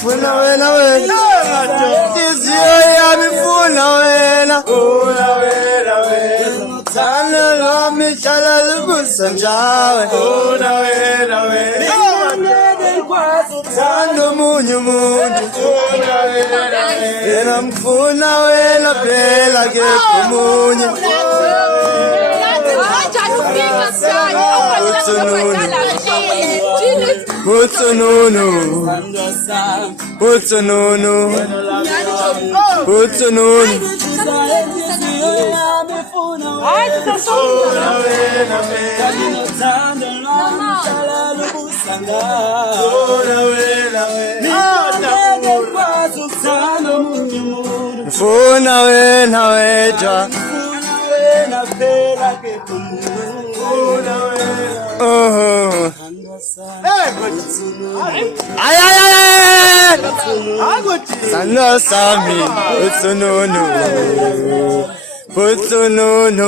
Funa wena wena Inhliziyo yami funa wena Thando lwami hlala lubusa njawe Thando omunye umuntu Yena mfuna wena phela kepha omunye Utsununu Funa wena wedwa Oh ay Sando sami utsununu